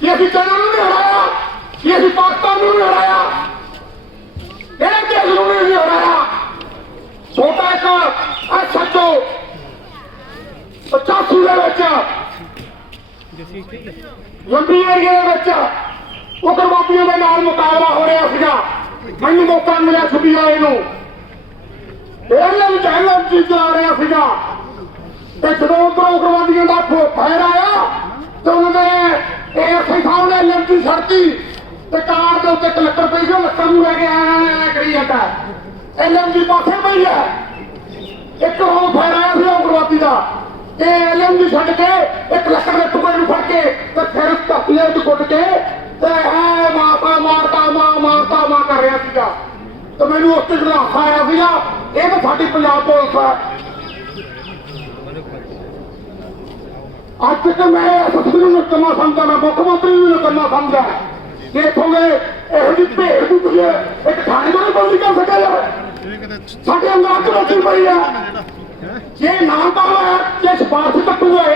ਕਿ ਅਸੀਂ ਚਾਈਨਾ ਨੂੰ ਨਹੀਂ ਹਰਾਇਆ। ਕਿ ਅਸੀਂ ਪਾਕਿਸਤਾਨ ਨੂੰ ਨਹੀਂ ਹਰਾਇਆ। ਇਹ ਦੇਸ਼ ਨੂੰ ਨਹੀਂ ਹਰਾਇਆ। ਆ ਸੱਚੋ 85 ਦੇ ਵਿੱਚ, ਲੰਬੀ ਏਰੀਆ ਦੇ ਵਿੱਚ ਉਗਰਵਾਦੀਆਂ ਦੇ ਨਾਲ ਮੁਕਾਬਲਾ ਹੋ ਰਿਹਾ ਸੀਗਾ। ਮੈਨੂੰ ਮੌਕਾ ਮਿਲਿਆ ਛੁੱਟੀ ਵਾਲੇ ਨੂੰ। ਇਹਨਾਂ ਵਿੱਚ ਹੈਲੋ ਚੀਜ਼ ਚਲਾ ਰਿਹਾ ਸੀਗਾ। ਤੇ ਜਦੋਂ ਉਧਰ ਉਗਰਵਾਦੀਆਂ ਦਾ ਫਾਇਰ ਆਇਆ ਤੇ ਉਹਨਾਂ ਨੇ ਇਹ ਅਸੀਂ ਲੰਬੀ ਛੜਤੀ ਤੇ ਕਾਰ ਦੇ ਉੱਤੇ ਕਲੱਕਰ ਪਈ ਸੀ, ਉਹ ਨੂੰ ਲੈ ਕੇ ਆਇਆ ਕਰੀ ਜਾਂਦਾ ਇਹ ਪਾਸੇ ਪਈ ਹੈ। ਇੱਕ ਹੋਰ ਫਾਇਰ ਸੀ ਉਗਰਵਾਦੀ ਦਾ। ਤੇ ਲੰਬੀ ਛੱਡ ਕੇ ਇੱਕ ਲੱਕੜ ਦੇ ਟੁਕੜੇ ਨੂੰ ਫੜ ਕੇ ਤੇ ਫਿਰ ਧੱਤੀਆਂ ਵਿੱਚ ਕੁੱਟ ਕੇ ਤੇ ਹੈ ਮਾਤਾ ਮਾਰਤਾ ਮਾਂ ਮਾਰਤਾ ਮਾਂ ਕਰ ਰਿਹਾ ਸੀਗਾ। ਤੇ ਮੈਨੂੰ ਉਸ ਤੇ ਜਿਹੜਾ ਹਾਸਾ ਆਇਆ ਸੀਗਾ, ਇਹ ਤਾਂ ਸਾਡੀ ਪੰਜਾਬ ਪੁਲਿਸ ਹੈ। ਅੱਜ ਤੱਕ ਮੈਂ ਸਤਿਗੁਰੂ ਨੂੰ ਨਕਮਾ ਸਮਝਦਾ, ਮੈਂ ਮੁੱਖ ਮੰਤਰੀ ਨੂੰ ਨਕਮਾ ਸਮਝਦਾ। ਕਿ ਇਹੋ ਜਿਹੀ ਭੇਡ ਨੂੰ ਤੁਸੀਂ ਇੱਕ ਥਾਣੇ ਤੋਂ ਕਰ ਸਕਿਆ ਯਾਰ। ਸਾਡੇ ਅੰਦਰ ਅੱਗ ਰੋਟੀ ਪਈ ਆ। ਜੇ ਨਾ ਤਾਂ ਜੇ ਸਿਫਾਰਸ਼ ਕੱਟੂ ਹੋਏ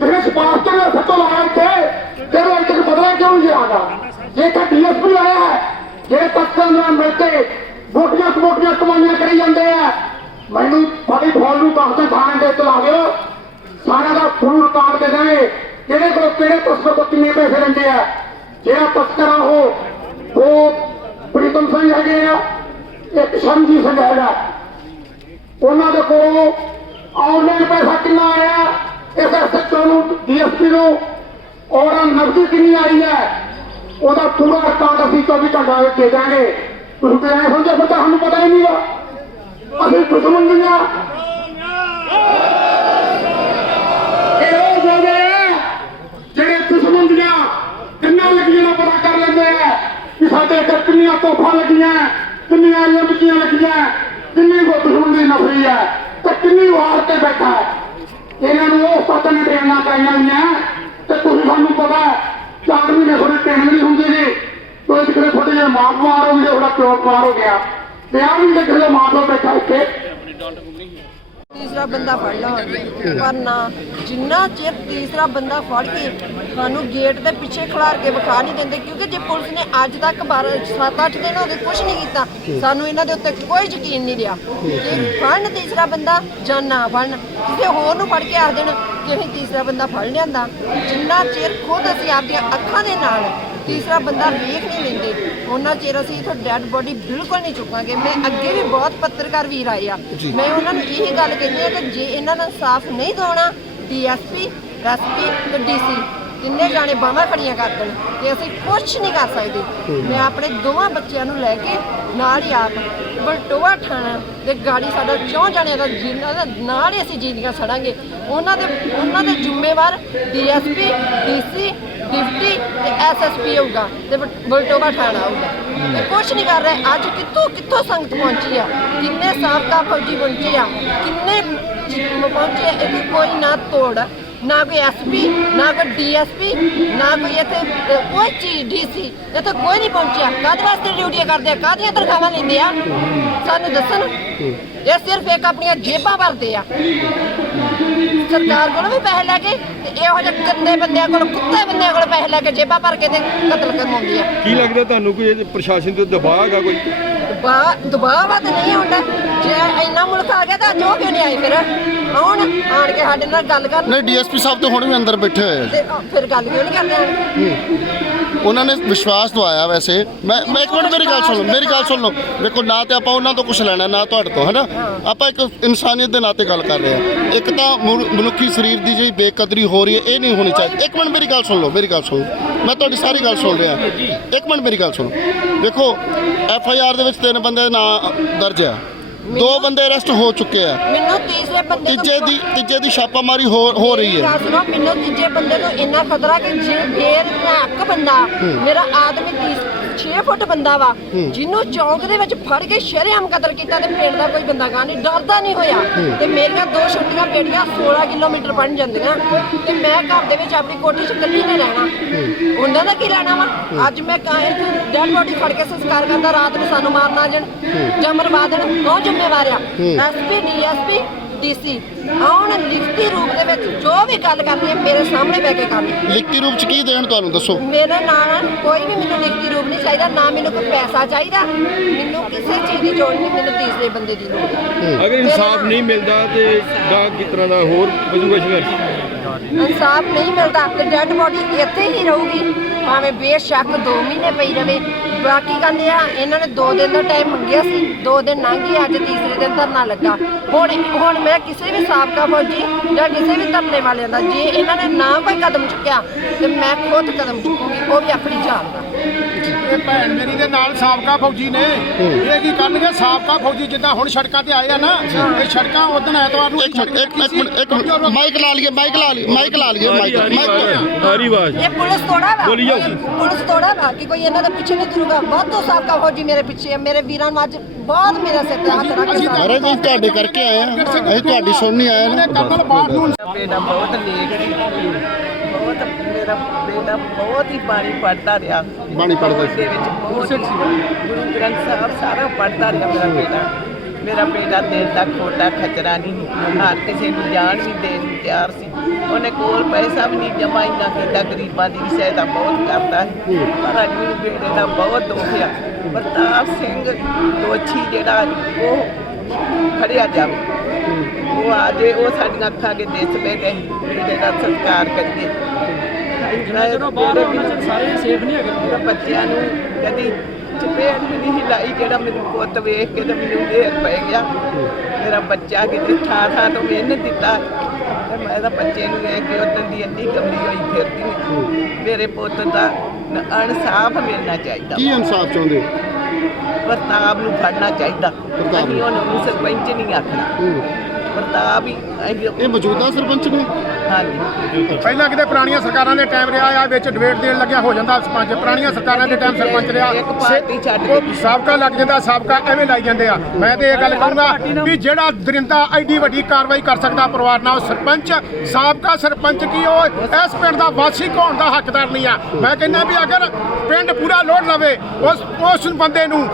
ਜਿਹੜੇ ਸਿਫਾਰਸ਼ ਤੇ ਸੱਤੋਂ ਲਾਇਆ ਇੱਥੇ ਤੇ ਉਹ ਇੱਥੇ ਬਦਲਾ ਕਿਉਂ ਨਹੀਂ ਆਗਾ ਜੇ ਤਾਂ ਡੀਐਸਪੀ ਆਇਆ ਹੈ ਜੇ ਤੱਕਾਂ ਨਾਲ ਮਿਲ ਕੇ ਵੋਟੀਆਂ ਕਮੋਟੀਆਂ ਕਮਾਈਆਂ ਕਰੀ ਜਾਂਦੇ ਆ। ਮੈਨੂੰ ਫੜੀ ਫੌਜ ਨੂੰ ਦੱਸਦੇ ਥਾਣੇ ਦੇ ਚਲਾ ਦਿਓ। ਸਾਰਿਆਂ ਦਾ ਫੋਨ ਰਿਕਾਰਡ ਦੇ ਦਾਂਗੇ ਕਿਹੜੇ ਕੋਲ, ਕਿਹੜੇ ਤਸਕਰ ਕੋਲ ਕਿੰਨੇ ਪੈਸੇ ਲੈਂਦੇ ਆ? ਜਿਹੜਾ ਤਸਕਰ ਉਹ ਉਹ ਪ੍ਰੀਤਮ ਸਿੰਘ ਹੈਗੇ ਆ, ਇੱਕ ਸ਼ਰਮਜੀਤ ਸਿੰਘ ਹੈਗਾ। ਉਹਨਾਂ ਦੇ ਕੋਲ ਆਨਲਾਈਨ ਪੈਸਾ ਕਿੰਨਾ ਆਇਆ? ਇਸ ਐਸਐਚਓ ਨੂੰ ਡੀਐਸਪੀ ਨੂੰ। ਔਰ ਨਕਦੀ ਕਿੰਨੀ ਆਈ ਹੈ? ਉਹਦਾ ਪੂਰਾ ਰਿਕਾਰਡ ਅਸੀਂ 24 ਘੰਟਾ ਵਿੱਚ ਦੇ ਦਾਂਗੇ। ਤੁਸੀਂ ਤੇ ਸਮਝੋ, ਫਿਰ ਤਾਂ ਸਾਨੂੰ ਪਤਾ ਹੀ ਨਹੀਂ ਆ ਅਸੀਂ ਦੁਸ਼ਮਣ ਨਹੀਂ ਆ ਇਹ ਉਹ ਲੋਕ ਆ ਜਿਹੜੇ ਦੁਸ਼ਮਣ ਦੀਆਂ ਕਿੰਨਾ ਲੱਗੀਆਂ ਦਾ ਪਤਾ ਕਰ ਲੈਂਦੇ ਆ ਕਿ ਸਾਡੇ ਇੱਧਰ ਕਿੰਨੀਆਂ ਤੋਫਾਂ ਲੱਗੀਆਂ, ਕਿੰਨੀਆਂ ਲੰਬੀਆਂ ਲੱਗੀਆਂ, ਕਿੰਨੀ ਕੋ ਦੁਸ਼ਮਣ ਦੀ ਨਫਰੀ ਹੈ ਤੇ ਕਿੰਨੀ ਵਾਰ ਤੇ ਬੈਠਾ। ਇਹਨਾਂ ਨੂੰ ਉਹ ਪਤਾ ਨਹੀਂ ਟ੍ਰੇਨਾਂ ਕਾਈਆਂ ਹੋਈਆਂ, ਤੇ ਤੁਸੀਂ ਸਾਨੂੰ ਪਤਾ, ਚਾਰ ਮਹੀਨੇ ਥੋੜੇ ਟ੍ਰੇਨ ਨਹੀਂ ਹੁੰਦੇ ਜੀ। ਕੋਈ ਕਿਤੇ ਥੋੜੇ ਜਿਹੇ ਮਾਂ ਬਿਮਾਰ ਹੋ ਗਈ ਥੋੜਾ ਪਿਓ ਬਿਮਾਰ ਹੋ ਗਿਆ। ਵਿਆਹ ਵੀ ਕਿਤੇ ਕਿਸੇ ਮਾਂ ਤੋਂ ਬੈਠਾ ਇੱਥੇ। ਤੀਸਰਾ ਬੰਦਾ ਫੜ ਲਵਾਂਗੇ ਪਰ ਨਾ, ਜਿੰਨਾ ਚਿਰ ਤੀਸਰਾ ਬੰਦਾ ਫੜ ਕੇ ਸਾਨੂੰ ਗੇਟ ਦੇ ਪਿੱਛੇ ਖਿਲਾਰ ਕੇ ਵਿਖਾ ਨਹੀਂ ਦਿੰਦੇ, ਕਿਉਂਕਿ ਜੇ ਪੁਲਿਸ ਨੇ ਅੱਜ ਤੱਕ 12 7-8 ਦਿਨ ਹੋ ਗਏ ਕੁਝ ਨਹੀਂ ਕੀਤਾ, ਸਾਨੂੰ ਇਹਨਾਂ ਦੇ ਉੱਤੇ ਕੋਈ ਯਕੀਨ ਨਹੀਂ ਰਿਹਾ ਕਿ ਫੜਨ ਤੀਸਰਾ ਬੰਦਾ ਜਾਂ ਨਾ ਫੜਨ। ਕਿਸੇ ਹੋਰ ਨੂੰ ਫੜ ਕੇ ਆਖ ਦੇਣ ਕਿ ਅਸੀਂ ਤੀਸਰਾ ਬੰਦਾ ਫੜ ਲਿਆਂਦਾ। ਜਿੰਨਾ ਚਿਰ ਖੁਦ ਅਸੀਂ ਆਪਦੀਆਂ ਅੱਖਾਂ ਦੇ ਨਾਲ ਤੀਸਰਾ ਬੰਦਾ ਵੇਖ ਨਹੀਂ ਲੈਂਦੇ। ਉਹਨਾਂ ਚਿਰ ਅਸੀਂ ਇਥੋਂ ਡੈੱਡ ਬੋਡੀ ਬਿਲਕੁਲ ਨਹੀਂ ਚੁੱਕਾਂਗੇ। ਮੈਂ ਅੱਗੇ ਵੀ ਬਹੁਤ ਪੱਤਰਕਾਰ ਵੀਰ ਆਏ ਆ। ਮੈਂ ਉਹਨਾਂ ਨੂੰ ਇਹੀ ਗੱਲ ਕਹਿੰਦੀ ਆ ਕਿ ਜੇ ਇਹਨਾਂ ਨੂੰ ਇਨਸਾਫ ਨਹੀਂ ਦਿਵਾਉਣਾ ਡੀਐਸਪੀ ਐਸਪੀ ਤੇ ਡੀਸੀ ਤਿੰਨੇ ਜਾਣੇ ਬਾਹਾਂ ਖੜੀਆਂ ਕਰ ਦੇਣ ਤੇ ਅਸੀਂ ਕੁਝ ਨਹੀਂ ਕਰ ਸਕਦੇ। ਮੈਂ ਆਪਣੇ ਦੋਵਾਂ ਬੱਚਿਆਂ ਨੂੰ ਲੈ ਕੇ ਨਾਲ ਹੀ ਆਪ ਬਲਟੋਆ ਠਾਣਾ ਤੇ ਗਾੜੀ ਸਾਡਾ ਚੌਂ ਜਾਣਿਆਂ ਦਾ ਜਿਨ੍ਹਾਂ ਦਾ ਨਾਲ ਹੀ ਅਸੀਂ ਜੀਂਦੀਆਂ ਸੜਾਂਗੇ। ਉਹਨਾਂ ਦੇ ਉਹਨਾਂ ਦੇ ਜ਼ਿੰਮੇਵਾਰ ਡੀਐਸਪੀ ਡੀਸੀ ਡਿਪਟੀ ਤੇ ਐਸਐਸਪੀ ਹੋਊਗਾ ਤੇ ਬਲ- ਬਲਟੋਆ ਹੋਊਗਾ। ਇਹ ਕੁਝ ਨਹੀਂ ਕਰ ਰਿਹਾ। ਅੱਜ ਕਿੱਥੋਂ ਕਿੱਥੋਂ ਸੰਗਤ ਪਹੁੰਚੀ ਆ? ਕਿੰਨੇ ਸਾਬਕਾ ਫੌਜੀ ਪਹੁੰਚੇ ਆ? ਕਿੰਨੇ ਪਹੁੰਚੇ ਆ? ਇੱਥੇ ਕੋਈ ਨਾ ਤੋੜ, ਨਾ ਕੋਈ ਐਸਪੀ ਨਾ ਕੋਈ ਡੀਐਸਪੀ ਨਾ ਕੋਈ ਇੱਥੇ ਕੋਈ ਚੀਜ਼ ਡੀਸੀ ਇੱਥੇ ਕੋਈ ਨਹੀਂ ਪਹੁੰਚਿਆ। ਕਾਹਦੇ ਵਾਸਤੇ ਡਿਊਟੀਆਂ ਕਰਦੇ ਆ? ਕਾਹਦੀਆਂ ਤਨਖਾਹਾਂ ਲੈਂਦੇ ਆ? ਸਾਨੂੰ ਦੱਸਣ ਇਹ ਸਿਰਫ ਇੱਕ ਆਪਣੀਆਂ ਜੇਬਾਂ ਭਰਦੇ ਆ। ਸਰਕਾਰ ਕੋਲੋਂ ਵੀ ਪੈਸੇ ਲੈ ਕੇ ਤੇ ਇਹੋ ਜਿਹੇ ਗੰਦੇ ਬੰਦਿਆਂ ਕੋਲ ਕੁੱਤੇ ਬੰਦਿਆਂ ਕੋਲ ਪੈਸੇ ਲੈ ਕੇ ਜੇਬਾਂ ਭਰ ਕੇ ਤੇ ਕਤਲ ਕਰਵਾਉਂਦੀ ਆ। ਕੀ ਲੱਗਦਾ ਤੁਹਾਨੂੰ ਕੋਈ ਇਹ ਪ੍ਰਸ਼ਾਸਨ ਤੇ ਦਬਾਅ ਹੈਗਾ ਕੋਈ? ਦਬਾਅ ਦਬਾਅ ਵਾ ਤਾਂ ਨਹੀਂ ਹੁੰਦਾ। ਜੇ ਇੰਨਾ ਮੁਲਕ ਆ ਗਿਆ ਤਾਂ ਅੱਜ ਉਹ ਕਿਉਂ ਨਹੀਂ ਆਏ ਫਿਰ? ਆਉਣ ਆਣ ਕੇ ਸਾਡੇ ਨਾਲ ਗੱਲ ਕਰਨ। ਨਹੀਂ ਡੀਐਸਪੀ ਸਾਹਿਬ ਤਾਂ ਹੁਣ ਵੀ ਅੰਦਰ ਬੈਠੇ ਹੋਏ ਆ। ਤੇ ਅ, ਫਿਰ ਗੱਲ ਕਿਉਂ ਨਹੀਂ ਕਰਦੇ ਆਣ ਉਹਨਾਂ ਨੇ ਵਿਸ਼ਵਾਸ ਦਵਾਇਆ ਵੈਸੇ। ਮੈਂ ਮੈਂ ਇੱਕ ਮਿੰਟ ਮੇਰੀ ਗੱਲ ਸੁਣ ਲਓ, ਮੇਰੀ ਗੱਲ ਸੁਣ ਲਓ। ਦੇਖੋ, ਨਾ ਤੇ ਆਪਾਂ ਉਹਨਾਂ ਤੋਂ ਕੁਝ ਲੈਣਾ, ਨਾ ਤੁਹਾਡੇ ਤੋਂ, ਹੈਨਾ? ਆਪਾਂ ਇੱਕ ਇਨਸਾਨੀਅਤ ਦੇ ਨਾਤੇ ਗੱਲ ਕਰ ਰਹੇ ਆ ਇੱਕ ਤਾਂ ਮਨੁ- ਮਨੁੱਖੀ ਸਰੀਰ ਦੀ ਜਿਹੜੀ ਬੇਕਦਰੀ ਹੋ ਰਹੀ ਹੈ, ਇਹ ਨਹੀਂ ਹੋਣੀ ਚਾਹੀਦੀ। ਇੱਕ ਮਿੰਟ ਮੇਰੀ ਗੱਲ ਸੁਣ ਲਓ, ਮੇਰੀ ਗੱਲ ਸੁਣੋ ਮੈਂ ਤੁਹਾਡੀ ਸਾਰੀ ਗੱਲ ਸੁਣ ਰਿਹਾ। ਇੱਕ ਮਿੰਟ ਮੇਰੀ ਗੱਲ ਸੁਣੋ ਦੇਖੋ, ਐਫ ਆਈ ਆਰ ਦੇ ਵਿੱਚ ਤਿੰਨ ਬੰਦੇ ਦਾ ਨਾਂ ਦਰਜ ਆ। ਦੋ ਬੰਦੇ ਅਰੈਸਟ ਹੋ ਚੁੱਕੇ ਆ। ਮੈਨੂੰ ਤੀਸਰੇ ਬੰਦੇ ਤੀਜੇ ਦੀ ਤੀਜੇ ਦੀ ਛਾਪਾਮਾਰੀ ਹੋ ਹੋ ਰਹੀ ਹੈ। ਸੁਣੋ ਮੈਨੂੰ ਤੀਜੇ ਬੰਦੇ ਤੋਂ ਇੰਨਾ ਖਤਰਾ ਕਿ ਜੇ ਫੇਰ ਨੱਕ ਬੰਦਾ ਮੇਰਾ ਆਦਮੀ 6 ਫੁੱਟ ਬੰਦਾ ਵਾ ਜਿਹਨੂੰ ਚੌਂਕ ਦੇ ਵਿੱਚ ਫੜ ਕੇ ਸ਼ਰੇਆਮ ਕਤਲ ਕੀਤਾ ਤੇ ਪਿੰਡ ਦਾ ਕੋਈ ਬੰਦਾ ਗਾ ਨਹੀਂ ਡਰਦਾ ਨਹੀਂ ਹੋਇਆ। ਤੇ ਮੇਰੀਆਂ ਦੋ ਛੋਟੀਆਂ ਬੇਟੀਆਂ 16 ਕਿਲੋਮੀਟਰ ਪੜਨ ਜਾਂਦੀਆਂ। ਤੇ ਮੈਂ ਘਰ ਦੇ ਵਿੱਚ ਆਪਣੀ ਕੋਠੀ 'ਚ ਇਕੱਲੀ ਨੇ ਰਹਿਣਾ। ਉਹਨਾਂ ਦਾ ਕੀ ਲੈਣਾ ਵਾ? ਅੱਜ ਮੈਂ ਡੈਡ ਬੋਡੀ ਫੜ ਕੇ ਸੰਸਕਾਰ ਕਰਦਾ ਰਾਤ ਨੂੰ ਸਾਨੂੰ ਮਾਰਨ ਜਾਣ ਜਾਂ ਮਰਵਾ ਦੇਣ ਕੌਣ ਜ਼ਿੰਮੇਵਾਰ ਆ। ਐਸਪੀ ਡੀਐਸਪੀ ਡੀਸੀ ਆਉਣ ਲਿਖਤੀ ਰੂਪ ਦੇ ਵਿੱਚ ਜੋ ਵੀ ਗੱਲ ਕਰਨੀ ਹੈ ਮੇਰੇ ਸਾਹਮਣੇ ਬਹਿ ਕੇ ਕਰਨੀ ਲਿਖਤੀ ਰੂਪ ਚ ਕੀ ਦੇਣ ਤੁਹਾਨੂੰ ਦੱਸੋ? ਮੇਰੇ ਨਾਲ ਕੋਈ ਵੀ ਮੈਨੂੰ ਲਿਖਤੀ ਰੂਪ ਨਹੀਂ ਚਾਹੀਦਾ ਨਾ ਮੈਨੂੰ ਕੋਈ ਪੈਸਾ ਚਾਹੀਦਾ। ਮੈਨੂੰ ਕਿਸੇ ਚੀਜ਼ ਦੀ ਲੋੜ ਨਹੀਂ ਮੈਨੂੰ ਤੀਸਰੇ ਬੰਦੇ ਦੀ ਲੋੜ। ਹੈ। ਅਗਰ ਇਨਸਾਫ ਨਹੀਂ ਮਿਲਦਾ ਤੇ ਦਾ ਕਿਸ ਤਰ੍ਹਾਂ ਦਾ ਹੋਰ ਵਜੂਗਾ ਸੰਘਰਸ਼ ਇਨਸਾਫ ਨਹੀਂ ਮਿਲਦਾ ਤੇ ਡੈੱਡ ਬੋਡੀ ਇੱਥੇ ਹੀ ਰਹੂਗੀ। ਭਾਵੇਂ ਬੇਸ਼ੱਕ 2 ਮਹੀਨੇ ਪਈ ਰਵੇ। ਬਾਕੀ ਕਹਿੰਦੇ ਆ, ਇਹਨਾਂ ਨੇ 2 ਦਿਨ ਦਾ ਟਾਈਮ ਮੰਗਿਆ ਸੀ 2 ਦਿਨ ਲੰਘ ਗਏ, ਅੱਜ ਤੀਸਰੇ ਦਿਨ ਧਰਨਾ ਲੱਗਾ। ਹੁਣ ਹੁਣ ਮੈਂ ਕਿਸੇ ਵੀ ਸਾਬਕਾ ਫੌਜੀ ਜਾਂ ਕਿਸੇ ਵੀ ਧਰਨੇ ਵਾਲਿਆਂ ਦਾ, ਜੇ ਇਹਨਾਂ ਨੇ ਨਾ ਕੋਈ ਕਦਮ ਚੁੱਕਿਆ, ਤੇ ਮੈਂ ਖੁਦ ਕਦਮ ਚੁੱਕੂਗੀ, ਉਹ ਵੀ ਆਪਣੀ ਜਾਨ ਦਾ। ਇਹ ਭੈਣ ਮੇਰੀ ਦੇ ਨਾਲ ਸਾਬਕਾ ਫੌਜੀ ਨੇ। ਇਹ ਕੀ ਕਰਨਗੇ? ਸਾਬਕਾ ਫੌਜੀ ਜਿੱਦਾਂ ਹੁਣ ਸੜਕਾਂ ਤੇ ਆਏ ਆ ਨਾ ਇਹ ਸੜਕਾਂ ਉਦੋਂ ਐਤਵਾਰ ਨੂੰ ਇੱਕ ਮਿੰਟ ਇੱਕ ਮਿੰਟ ਇੱਕ ਮਿੰਟ। ਮਾਈਕ ਲਾ ਲਈਏ ਮਾਈਕ ਲਾ ਲਈਏ ਮਾਈਕ ਲਾ ਲਈਏ ਮਾਈਕ ਮਾਈਕ। ਹਰੀ ਆਵਾਜ਼ ਇਹ ਪੁਲਿਸ ਤੋੜਾ ਵਾ। ਬੋਲੀ ਜਾਓ। ਪੁਲਿਸ ਤੋੜਾ ਵਾ ਕਿ ਕੋਈ ਇਹਨਾਂ ਦੇ ਪਿੱਛੇ ਨਹੀਂ ਤੁਰੂਗਾ ਬਹੁਤ ਤੋਂ ਸਾਬਕਾ ਫੌਜੀ ਮੇਰੇ ਪਿੱਛੇ ਮੇਰੇ ਵੀਰਾਂ ਨੂੰ ਅੱਜ ਬਹੁਤ ਮੇਰੇ ਸਿਰ ਤੇ ਹੱਥ ਰੱਖ ਕੇ ਅਰੇ ਜੀ ਤੁਹਾਡੇ ਕਰਕੇ ਆਏ ਆ। ਅਸੀਂ ਤੁਹਾਡੀ ਸੁਣਨੀ ਆਏ ਨਾ। ਕਮਲ ਬਾੜ ਨੂੰ ਬੇਟਾ ਬਹੁਤ ਨੇਕ ਮੇਰਾ ਬੇਟਾ ਬਹੁਤ ਹੀ ਬਾਣੀ ਪੜ੍ਹਦਾ ਰਿਹਾ। ਬਾਣੀ ਪੜ੍ਹਦਾ ਸੀ। ਦੇ ਵਿੱਚ ਬਹੁਤ ਗੁਰੂ ਗ੍ਰੰਥ ਸਾਹਿਬ ਸਾਰਾ ਪੜ੍ਹਦਾ ਰਿਹਾ ਮੇਰਾ ਬੇਟਾ। ਮੇਰਾ ਬੇਟਾ ਦਿਲ ਦਾ ਖੋਟਾ ਖਚਰਾ ਨਹੀਂ ਹਰ ਕਿਸੇ ਨੂੰ ਜਾਨ ਵੀ ਦੇਣ ਨੂੰ ਤਿਆਰ ਸੀ। ਉਹਨੇ ਕੋਲ ਪੈਸਾ ਵੀ ਨਹੀਂ ਜਮਾ ਇੰਨਾ ਕੀਤਾ ਗਰੀਬਾਂ ਦੀ ਵੀ ਸਹਾਇਤਾ ਬਹੁਤ ਕਰਦਾ ਹੈ ਪਰ ਅੱਜ ਮੈਨੂੰ ਬੇਟੇ ਦਾ ਬਹੁਤ ਦੁੱਖ ਆ। ਪ੍ਰਤਾਪ ਸਿੰਘ ਦੋਛੀ ਜਿਹੜਾ ਉਹ ਖੜਿਆ ਜਾਵੇ। ਉਹ ਆ ਜੇ ਉਹ ਸਾਡੀਆਂ ਅੱਖਾਂ ਅੱਗੇ ਦਿਸ ਪਏ ਤੇ ਬੇਟੇ ਦਾ ਸਤਿਕਾਰ ਕਰੀਏ। ਜਿੰਨਾ ਚਿਰ ਬਾਹਰ ਉਹਨਾਂ ਸਾਰੇ ਸੇਫ ਨਹੀਂ ਹੈਗੇ। ਬੱਚਿਆਂ ਨੂੰ ਕਦੀ ਚਪੇੜ ਵੀ ਨਹੀਂ ਲਾਈ ਜਿਹੜਾ ਮੈਨੂੰ ਪੁੱਤ ਵੇਖ ਕੇ ਤੇ ਮੈਨੂੰ ਵੇਖ ਪੈ ਗਿਆ। ਮੇਰਾ ਬੱਚਾ ਕਿਤੇ ਥਾਂ ਥਾਂ ਤੋਂ ਮਿਹਨਤ ਦਿੱਤਾ। ਤੇ ਮੈਂ ਤਾਂ ਬੱਚੇ ਨੂੰ ਵੇਖ ਕੇ ਉਦੋਂ ਦੀ ਇੰਨੀ ਕਮਲੀ ਹੋਈ ਫਿਰਦੀ ਹਾਂ। ਮੇਰੇ ਪੁੱਤ ਦਾ ਨ- ਇਨਸਾਫ ਮਿਲਣਾ ਚਾਹੀਦਾ। ਕੀ ਇਨਸਾਫ ਚਾਹੁੰਦੇ? ਹੋ ਪ੍ਰਤਾਪ ਨੂੰ ਫੜਨਾ ਚਾਹੀਦਾ। ਪ੍ਰਤਾਪ ਨੂੰ। ਅਸੀਂ ਉਹਨੂੰ ਸਰਪੰਚ ਨਹੀਂ ਆਖਣਾ। ਪ੍ਰਤਾਪ ਹੀ ਅਸੀਂ ਇਹ ਮੌਜੂਦਾ ਸਰਪੰਚ ਨੇ? ਹਾਂਜੀ। ਪਹਿਲਾਂ ਕਿਤੇ ਪੁਰਾਣੀਆਂ ਸਰਕਾਰਾਂ ਦੇ ਟਾਈਮ ਰਿਹਾ ਆ ਵਿੱਚ ਡਿਬੇਟ ਦੇਣ ਲੱਗਿਆ ਹੋ ਜਾਂਦਾ ਸਰਪੰਚ ਪੁਰਾਣੀਆਂ ਸਰਕਾਰਾਂ ਦੇ ਟਾਈਮ ਸਰਪੰਚ ਰਿਹਾ। ਇੱਕ ਪਾਰਟੀ ਛੱਡ ਕੇ ਉਹ ਸਾਬਕਾ ਲੱਗ ਜਾਂਦਾ ਸਾਬਕਾ ਐਵੇਂ ਲਾਈ ਜਾਂਦੇ ਆ। ਮੈਂ ਤੇ ਇਹ ਗੱਲ ਕਹੂੰਗਾ ਵੀ ਜਿਹੜਾ ਦਰਿੰਦਾ ਐਡੀ ਵੱਡੀ ਕਾਰਵਾਈ ਕਰ ਸਕਦਾ ਪਰਿਵਾਰ ਨਾਲ ਉਹ ਸਰਪੰਚ ਸਾਬਕਾ ਸਰਪੰਚ ਕੀ ਉਹ? ਇਸ ਪਿੰਡ ਦਾ ਵਾਸੀ ਹੋਣ ਦਾ ਹੱਕਦਾਰ ਨਹੀਂ ਆ? ਮੈਂ ਕਹਿੰਦਾ ਵੀ ਅਗਰ ਪਿੰਡ ਪੂਰਾ ਲੋਡ ਲਵੇ ਉਸ ਉਸ ਬੰਦੇ ਨੂੰ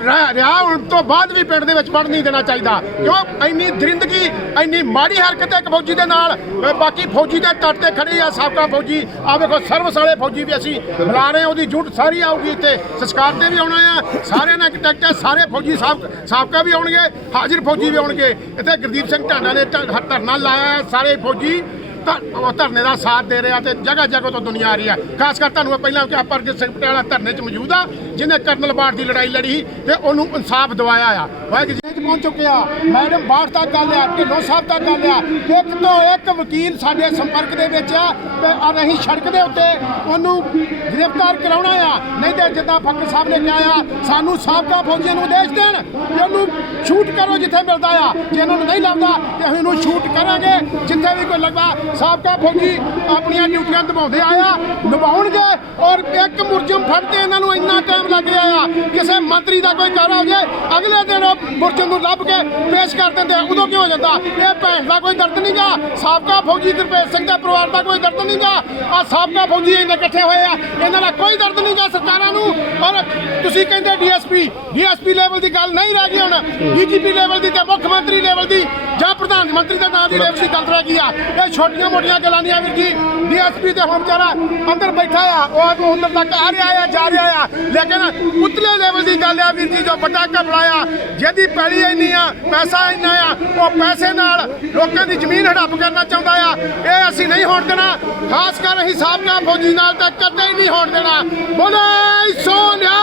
ਰਹਿ- ਰਿਹਾ ਹੋਣ ਤੋਂ ਬਾਅਦ ਵੀ ਪਿੰਡ ਦੇ ਵਿੱਚ ਵੜ ਨਹੀਂ ਦੇਣਾ ਚਾਹੀਦਾ। ਕਿਉਂ? ਇੰਨੀ ਦਰਿੰਦਗੀ ਇੰਨੀ ਮਾੜੀ ਹਰਕਤ ਹੈ ਇੱਕ ਫੌਜੀ ਦੇ ਨਾਲ ਬਾਕੀ ਫੌਜੀ ਦੇ ਤੱਟ ਤੇ ਖੜੇ ਆ ਸਾਬਕਾ ਫੌਜੀ। ਆ ਵੇਖੋ ਸਰਵਿਸ ਵਾਲੇ ਫੌਜੀ ਵੀ ਅਸੀਂ ਬੁਲਾ ਰਹੇ ਹਾਂ ਉਹਦੀ ਜੂਟ ਸਾਰੀ ਆਊਗੀ ਇੱਥੇ। ਸੰਸਕਾਰ ਤੇ ਵੀ ਆਉਣਾ ਆ ਸਾਰਿਆਂ ਨਾਲ ਕੰਟੈਕਟ ਹੈ ਸਾਰੇ ਫੌਜੀ ਸਾਬਕ ਸਾਬਕਾ ਵੀ ਆਉਣਗੇ ਹਾਜ਼ਰ ਫੌਜੀ ਵੀ ਆਉਣਗੇ। ਇੱਥੇ ਗੁਰਦੀਪ ਸਿੰਘ ਢਾਂਡਾ ਨੇ ਧਰਨਾ ਲਾਇਆ ਹੈ, ਸਾਰੇ ਫੌਜੀ। ਉਹ ਧਰਨੇ ਦਾ ਸਾਥ ਦੇ ਰਿਹਾ ਤੇ ਜਗ੍ਹਾ ਜਗ੍ਹਾ ਤੋਂ ਦੁਨੀਆ ਆ ਰਹੀ ਹੈ। ਖਾਸ ਕਰ ਤੁਹਾਨੂੰ ਮੈਂ ਪਹਿਲਾਂ ਕਿਹਾ ਪਰਗਟ ਸਿੰਘ ਪਟਿਆਲਾ ਧਰਨੇ 'ਚ ਮੌਜੂਦ ਆ, ਜਿਹਨੇ ਕਰਨਲ ਬਾੜ ਦੀ ਲੜਾਈ ਲੜੀ ਤੇ ਉਹਨੂੰ ਇਨਸਾਫ ਦਿਵਾਇਆ ਆ। ਵਾਹਿਗੁਰੂ ਜੀ 'ਚ ਪਹੁੰਚ ਚੁੱਕਿਆ ਮੈਡਮ, ਬਾਠ ਤੱਕ ਗੱਲ ਆ, ਢਿੱਲੋਂ ਸਾਹਿਬ ਤੱਕ ਗੱਲ ਆ। ਇੱਕ ਤੋਂ ਇੱਕ ਵਕੀਲ ਸਾਡੇ ਸੰਪਰਕ ਦੇ ਵਿੱਚ ਆ, ਤੇ ਆ ਰਹੀ ਸੜਕ ਦੇ ਉੱਤੇ ਉਹਨੂੰ ਗ੍ਰਿਫਤਾਰ ਕਰਾਉਣਾ ਆ। ਨਹੀਂ ਤੇ ਜਿੱਦਾਂ ਫੱਕਰ ਸਾਹਿਬ ਨੇ ਕਿਹਾ ਆ, ਸਾਨੂੰ ਸਾਬਕਾ ਫੌਜੀਆਂ ਨੂੰ ਆਦੇਸ਼ ਦੇਣ ਕਿ ਉਹਨੂੰ ਸ਼ੂਟ ਕਰੋ ਜਿੱਥੇ ਮਿਲਦਾ ਆ। ਜੇ ਇਹਨਾਂ ਨੂੰ ਨਹੀਂ ਲੱਭਦਾ ਤੇ ਅਸੀਂ ਉਹਨੂੰ ਸ਼ੂਟ ਕਰਾਂਗੇ, ਜਿੱਥੇ ਵੀ ਕੋਈ ਲੱਗਾ ਸਾਬਕਾ ਫੌਜੀ ਆਪਣੀਆਂ ਡਿਊਟੀਆਂ ਨਿਭਾਉਂਦੇ ਆਇਆ, ਨਿਭਾਉਣਗੇ ਔਰ ਇੱਕ ਮੁਰਜਮ ਕੇ ਇਹਨਾਂ ਨੂੰ ਇੰਨਾ ਟਾਈਮ ਲੱਗ ਗਿਆ ਆ, ਕਿਸੇ ਮੰਤਰੀ ਦਾ ਕੋਈ ਘਰ ਹੋ ਜਾਏ ਅਗਲੇ ਦਿਨ ਉਹ ਮੁਰਜਮ ਨੂੰ ਲੱਭ ਕੇ ਪੇਸ਼ ਕਰ ਦਿੰਦੇ ਆ। ਉਦੋਂ ਕੀ ਹੋ ਜਾਂਦਾ? ਇਹ ਭੈਣ ਦਾ ਕੋਈ ਦਰਦ ਨਹੀਂਗਾ ਸਾਬਕਾ ਫੌਜੀ ਗੁਰਪ੍ਰੀਤ ਸਿੰਘ ਦੇ ਪਰਿਵਾਰ ਦਾ ਕੋਈ ਦਰਦ ਨਹੀਂਗਾ ਆ ਸਾਬਕਾ ਫੌਜੀ ਇੰਨੇ ਇਕੱਠੇ ਹੋਏ ਆ। ਇਹਨਾਂ ਦਾ ਕੋਈ ਦਰਦ ਨਹੀਂਗਾ ਸਰਕਾਰਾਂ ਨੂੰ। ਔਰ ਤੁਸੀਂ ਕਹਿੰਦੇ ਡੀਐਸਪੀ ਡੀਐਸਪੀ ਲੈਵਲ ਦੀ ਗੱਲ ਨਹੀਂ ਰਹਿ ਗਈ ਹੁਣ। ਡੀਜੀਪੀ ਲੈਵਲ ਦੀ ਤੇ ਮੁੱਖ ਮੰਤਰੀ ਲੈਵਲ ਦੀ ਜਾਂ ਪ੍ਰਧਾਨ ਮੰਤਰੀ ਦੇ ਨਾਂ ਦੀ ਲੈਵਲ ਦੀ ਗੱਲ ਰਹਿ ਗਈ ਆ। ਇਹ ਛੋਟੀਆਂ ਮੋਟੀਆਂ ਗੱਲਾਂ ਨਹੀਂ ਆ ਵੀਰ ਜੀ। ਡੀਐਸਪੀ ਤੇ ਹੁਣ ਵਿਚਾਰਾ ਅੰਦਰ ਬੈਠਾ ਆ। ਉਹ ਉਧਰ ਤੱਕ ਆ ਰਿਹਾ ਆ, ਜਾ ਰਿਹਾ ਆ। ਲੇਕਿਨ ਉਤਲੇ ਲੈਵਲ ਦੀ ਗੱਲ ਆ ਵੀਰ ਜੀ, ਜੋ ਵੱਡਾ ਘਪਲਾ ਆ ਜਿਹਦੀ ਪੈਲੀ ਇੰਨੀ ਆ, ਪੈਸਾ ਇੰਨਾ ਆ, ਉਹ ਪੈਸੇ ਨਾਲ ਲੋਕਾਂ ਦੀ ਜ਼ਮੀਨ ਹੜੱਪ ਕਰਨਾ ਚਾਹੁੰਦਾ ਆ। ਇਹ ਅਸੀਂ ਨਹੀਂ ਹੋਣ ਦੇਣਾ, ਖਾਸ ਕਰ ਅਸੀਂ ਸਾਬਕਾ ਫੌਜੀ ਨਾਲ ਤਾਂ ਕਦੇ ਹੀ ਨਹੀਂ ਹੋਣ ਦੇਣਾ। ਬੋਲੇ ਸੋਨਿਆ!